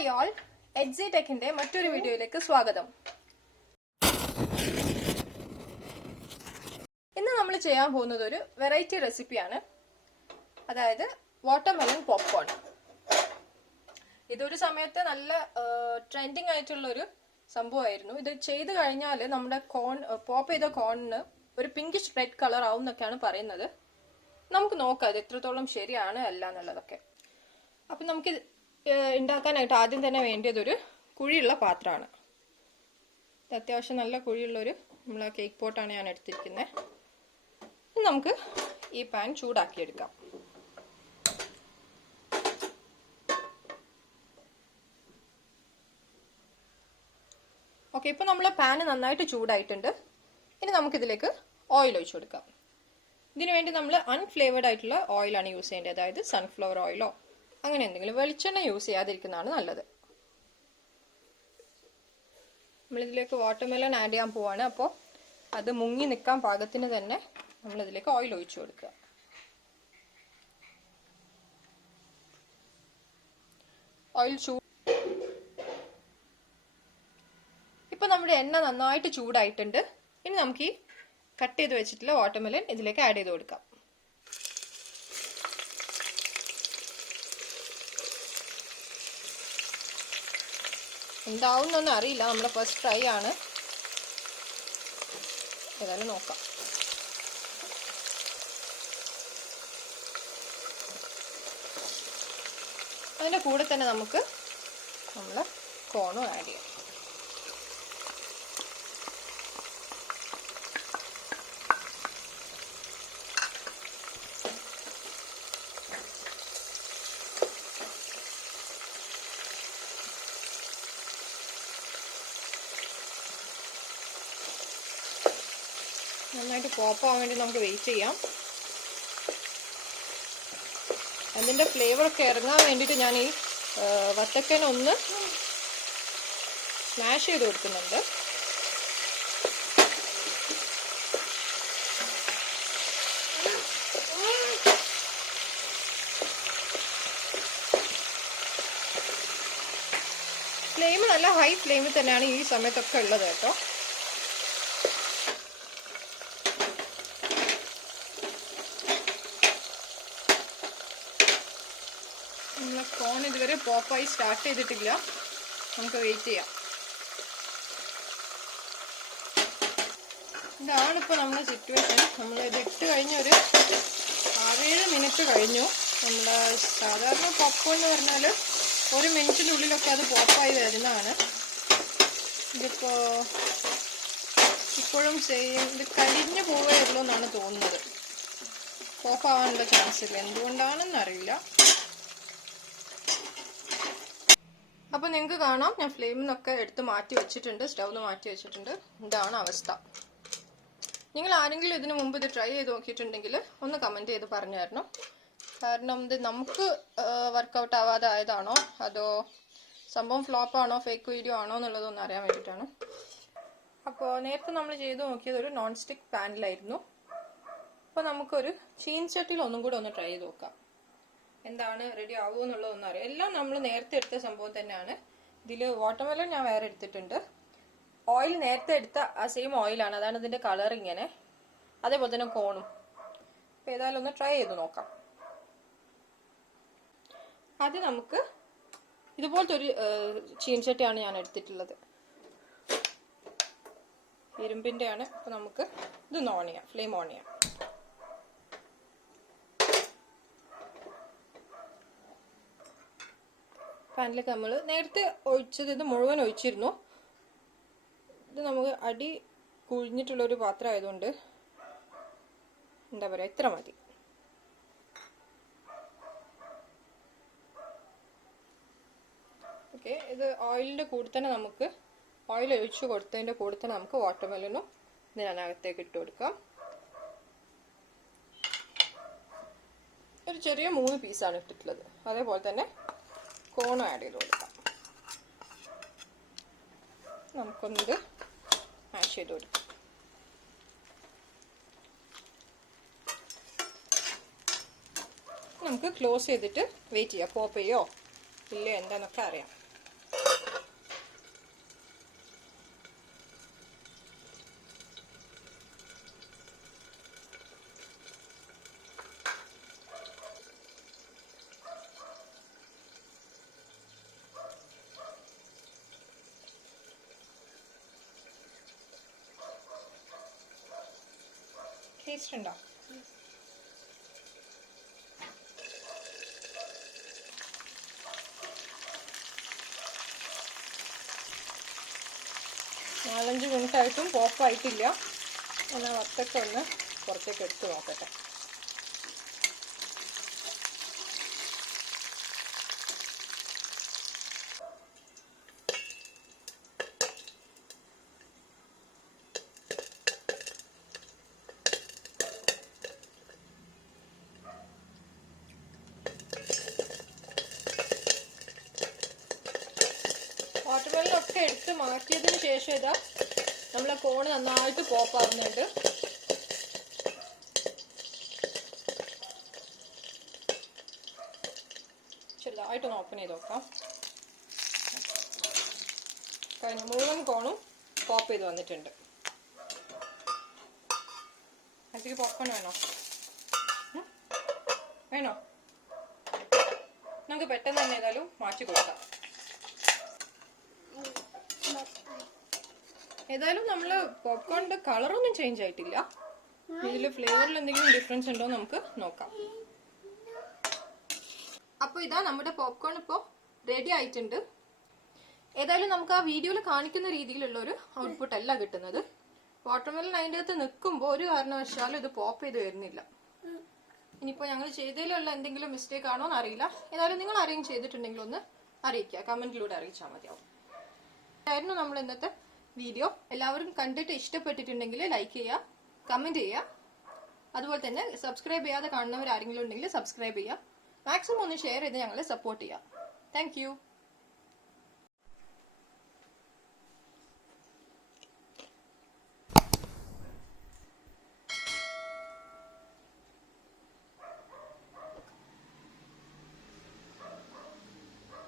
Hi all, എഡ്ജി ടെക്കിന്റെ മറ്റൊരു വീഡിയോയിലേക്ക് സ്വാഗതം. ഇന്ന് നമ്മൾ ചെയ്യാൻ പോകുന്നത് ഒരു വെറൈറ്റി റെസിപ്പിയാണ്. അതായത് വാട്ടർമെലൺ പോപ്കോൺ. ഇതൊരു സമയത്ത് നല്ല ട്രെൻഡിങ് ആയിട്ടുള്ള ഒരു സംഭവമായിരുന്നു. ഇത് ചെയ്ത് കഴിഞ്ഞാൽ നമ്മുടെ പോപ്പ് ചെയ്ത കോണിന് ഒരു പിങ്കിഷ് റെഡ് കളർ ആവും എന്നൊക്കെയാണ് പറയുന്നത്. നമുക്ക് നോക്കാം ഇത് എത്രത്തോളം ശരിയാണ് അല്ല എന്നുള്ളതൊക്കെ. അപ്പം നമുക്ക് ഉണ്ടാക്കാനായിട്ട് ആദ്യം തന്നെ വേണ്ടിയതൊരു കുഴിയുള്ള പാത്രമാണ്. അത്യാവശ്യം നല്ല കുഴിയുള്ളൊരു നമ്മളെ കേക്ക് പോട്ടാണ് ഞാൻ എടുത്തിരിക്കുന്നത്. നമുക്ക് ഈ പാൻ ചൂടാക്കിയെടുക്കാം. ഓക്കെ, ഇപ്പൊ നമ്മളെ പാന് നന്നായിട്ട് ചൂടായിട്ടുണ്ട്. ഇനി നമുക്കിതിലേക്ക് ഓയിൽ ഒഴിച്ചു കൊടുക്കാം. ഇതിനു വേണ്ടി നമ്മൾ അൺഫ്ലേവേർഡ് ആയിട്ടുള്ള ഓയിലാണ് യൂസ് ചെയ്യേണ്ടത്. അതായത് സൺഫ്ലവർ ഓയിലോ അങ്ങനെ എന്തെങ്കിലും, വെളിച്ചെണ്ണ യൂസ് ചെയ്യാതിരിക്കുന്നതാണ് നല്ലത്. നമ്മളിതിലേക്ക് വാട്ടർമെലൺ ആഡ് ചെയ്യാൻ പോവാണ്. അപ്പോൾ അത് മുങ്ങി നിൽക്കാൻ പാകത്തിന് തന്നെ നമ്മളിതിലേക്ക് ഓയിൽ ഒഴിച്ചു കൊടുക്കുക. ഓയിൽ ഇപ്പൊ നമ്മുടെ എണ്ണ നന്നായിട്ട് ചൂടായിട്ടുണ്ട്. ഇനി നമുക്ക് ഈ കട്ട് ചെയ്ത് വെച്ചിട്ടുള്ള വാട്ടർമെലൺ ഇതിലേക്ക് ആഡ് ചെയ്ത് കൊടുക്കാം. എന്താവുന്നൊന്നും അറിയില്ല, നമ്മുടെ ഫസ്റ്റ് ട്രൈ ആണ്. ഏതായാലും നോക്കാം. അതിൻ്റെ കൂടെ തന്നെ നമുക്ക് നമ്മളെ കോണും ആഡ് ചെയ്യാം. നന്നായിട്ട് പോപ്പ് ആവാൻ വേണ്ടി നമുക്ക് വെയിറ്റ് ചെയ്യാം. അതിൻ്റെ ഫ്ലേവറൊക്കെ ഇറങ്ങാൻ വേണ്ടിയിട്ട് ഞാൻ ഈ വത്തക്കൻ ഒന്ന് സ്മാഷ് ചെയ്ത് കൊടുക്കുന്നുണ്ട്. ഫ്ലെയിം നല്ല ഹൈ ഫ്ലെയിമിൽ തന്നെയാണ് ഈ സമയത്തൊക്കെ ഉള്ളത് കേട്ടോ. നമ്മളെ കോൺ ഇതുവരെ പോപ്പായി സ്റ്റാർട്ട് ചെയ്തിട്ടില്ല. നമുക്ക് വെയിറ്റ് ചെയ്യാം. ഇതാണിപ്പോൾ നമ്മുടെ സിറ്റുവേഷൻ. നമ്മളിത് ഇട്ട് കഴിഞ്ഞൊരു 6-7 മിനിറ്റ് കഴിഞ്ഞു. നമ്മുടെ സാധാരണ പോപ്കോൺ എന്ന് പറഞ്ഞാൽ 1 മിനിറ്റിനുള്ളിലൊക്കെ അത് പോപ്പായി വരുന്നതാണ്. ഇതിപ്പോൾ ഇപ്പോഴും ഇത് കരിഞ്ഞു പോവേ ഉള്ളൂ എന്നാണ് തോന്നുന്നത്. പോപ്പാവാനുള്ള ചാൻസ് ഇല്ല, എന്തുകൊണ്ടാണെന്നറിയില്ല. അപ്പോൾ നിങ്ങൾക്ക് കാണാം, ഞാൻ ഫ്ലെയിമിൽ നിന്നൊക്കെ എടുത്ത് മാറ്റി വെച്ചിട്ടുണ്ട്, സ്റ്റൗന്ന് മാറ്റി വെച്ചിട്ടുണ്ട്. ഇതാണ് അവസ്ഥ. നിങ്ങൾ ആരെങ്കിലും ഇതിനു മുമ്പ് ഇത് ട്രൈ ചെയ്ത് നോക്കിയിട്ടുണ്ടെങ്കിൽ ഒന്ന് കമൻറ്റ് ചെയ്ത് പറഞ്ഞു തരണം. കാരണം ഇത് നമുക്ക് വർക്കൗട്ട് ആവാതെ ആയതാണോ അതോ സംഭവം ഫ്ലോപ്പാണോ ഫേക്ക് വീഡിയോ ആണോ എന്നുള്ളതൊന്നും അറിയാൻ വേണ്ടിയിട്ടാണ്. അപ്പോൾ നേരത്തെ നമ്മൾ ചെയ്ത് നോക്കിയത് ഒരു നോൺ സ്റ്റിക്ക് പാനിലായിരുന്നു. അപ്പോൾ നമുക്കൊരു ചീനച്ചട്ടിയിൽ ഒന്നും കൂടെ ഒന്ന് ട്രൈ ചെയ്ത് നോക്കാം. എന്താണ് റെഡി ആവുമോ എന്നുള്ളതൊന്നും അറിയാം. എല്ലാം നമ്മൾ നേരത്തെ എടുത്ത സംഭവം തന്നെയാണ്. ഇതിൽ വാട്ടർമെലൺ ഞാൻ വേറെ എടുത്തിട്ടുണ്ട്. ഓയിൽ നേരത്തെ എടുത്ത ആ സെയിം ഓയിലാണ്, അതാണ് ഇതിൻ്റെ കളർ ഇങ്ങനെ. അതേപോലെ തന്നെ കോണും. അപ്പോൾ ഏതായാലും ഒന്ന് ട്രൈ ചെയ്ത് നോക്കാം. അത് നമുക്ക് ഇതുപോലത്തെ ഒരു ചീനച്ചട്ടിയാണ് ഞാൻ എടുത്തിട്ടുള്ളത്. ഇരുമ്പിൻ്റെ ആണ്. അപ്പോൾ നമുക്ക് ഇതൊന്ന് ഓൺ ചെയ്യാം, ഫ്ലെയിം ഓൺ ചെയ്യാം. പാനിലേക്ക് നമ്മൾ നേരത്തെ ഒഴിച്ചത് ഇത് മുഴുവൻ ഒഴിച്ചിരുന്നു. ഇത് നമുക്ക് അടി കുഴിഞ്ഞിട്ടുള്ളൊരു പാത്രം ആയതുകൊണ്ട് എന്താ പറയുക, ഇത്ര മതി. ഓക്കെ, ഇത് ഓയിലിൻ്റെ കൂടെ തന്നെ നമുക്ക് ഓയിൽ ഒഴിച്ച് കൊടുത്തതിൻ്റെ കൂടെ തന്നെ നമുക്ക് വാട്ടർമെലനും ഇതിനകത്തേക്ക് ഇട്ട് കൊടുക്കാം. ഒരു ചെറിയ 3 പീസാണ് ഇട്ടിട്ടുള്ളത്. അതേപോലെ തന്നെ കോണും ആഡ് ചെയ്ത് കൊടുക്കാം. നമുക്കൊന്നിത് മാഷ് ചെയ്ത് കൊടുക്കാം. നമുക്ക് ക്ലോസ് ചെയ്തിട്ട് വെയിറ്റ് ചെയ്യാം. പോപ്പ് ചെയ്യോ ഇല്ലയോ എന്താന്നൊക്കെ അറിയാം. ടേസ്റ്റ് ഉണ്ടോ? നാലഞ്ച് മിനിറ്റായിട്ടും പോപ്പായിട്ടില്ല. എന്നാൽ വത്തക്ക ഒന്ന് പുറത്തേക്ക് എടുത്ത് നോക്കട്ടെ. വാട്ടർമെലനൊക്കെ എടുത്ത് മാറ്റിയതിന് ശേഷം ഇതാ നമ്മളെ കോണ് നന്നായിട്ട് പോപ്പാവുന്നുണ്ട്. ചെറുതായിട്ടൊന്ന് ഓപ്പൺ ചെയ്ത് നോക്കാം. കഴിഞ്ഞ മുഴുവൻ കോണും പോപ്പ് ചെയ്ത് വന്നിട്ടുണ്ട്. അതിലേക്ക് പോപ്കോൺ വേണോ? വേണോ? നമുക്ക് പെട്ടെന്ന് തന്നെ ഏതായാലും മാറ്റി കൊടുക്കാം. ഏതായാലും നമ്മള് പോപ്കോണിന്റെ കളറൊന്നും ചേഞ്ച് ആയിട്ടില്ല. ഇതിൽ ഫ്ലേവറിൽ എന്തെങ്കിലും ഡിഫറൻസ് ഉണ്ടോ നമുക്ക് നോക്കാം. അപ്പൊ ഇതാ നമ്മുടെ പോപ്കോൺ ഇപ്പോ റെഡി ആയിട്ടുണ്ട്. ഏതായാലും നമുക്ക് ആ വീഡിയോയിൽ കാണിക്കുന്ന രീതിയിലുള്ള ഒരു ഔട്ട്പുട്ട് അല്ല കിട്ടുന്നത്. വാട്ടർമെലൻ അതിൻ്റെ അകത്ത് നിൽക്കുമ്പോൾ ഒരു കാരണവശാലും ഇത് പോപ്പ് ചെയ്ത് വരുന്നില്ല. ഇനിയിപ്പോൾ ഞങ്ങൾ ചെയ്തതിലുള്ള എന്തെങ്കിലും മിസ്റ്റേക്ക് ആണോ എന്ന് അറിയില്ല. ഏതായാലും നിങ്ങൾ ആരെങ്കിലും ചെയ്തിട്ടുണ്ടെങ്കിൽ ഒന്ന് അറിയിക്കുക, കമന്റിലൂടെ അറിയിച്ചാൽ മതിയാവും. ആയിരുന്നു നമ്മൾ ഇന്നത്തെ വീഡിയോ. എല്ലാവരും കണ്ടിട്ട് ഇഷ്ടപ്പെട്ടിട്ടുണ്ടെങ്കിൽ ലൈക്ക് ചെയ്യുക, കമന്റ് ചെയ്യുക. അതുപോലെ തന്നെ സബ്സ്ക്രൈബ് ചെയ്യാതെ കാണുന്നവർ ആരെങ്കിലും ഉണ്ടെങ്കിൽ സബ്സ്ക്രൈബ് ചെയ്യുക. മാക്സിമം ഒന്ന് ഷെയർ ചെയ്ത് ഞങ്ങളെ സപ്പോർട്ട് ചെയ്യുക. Thank you.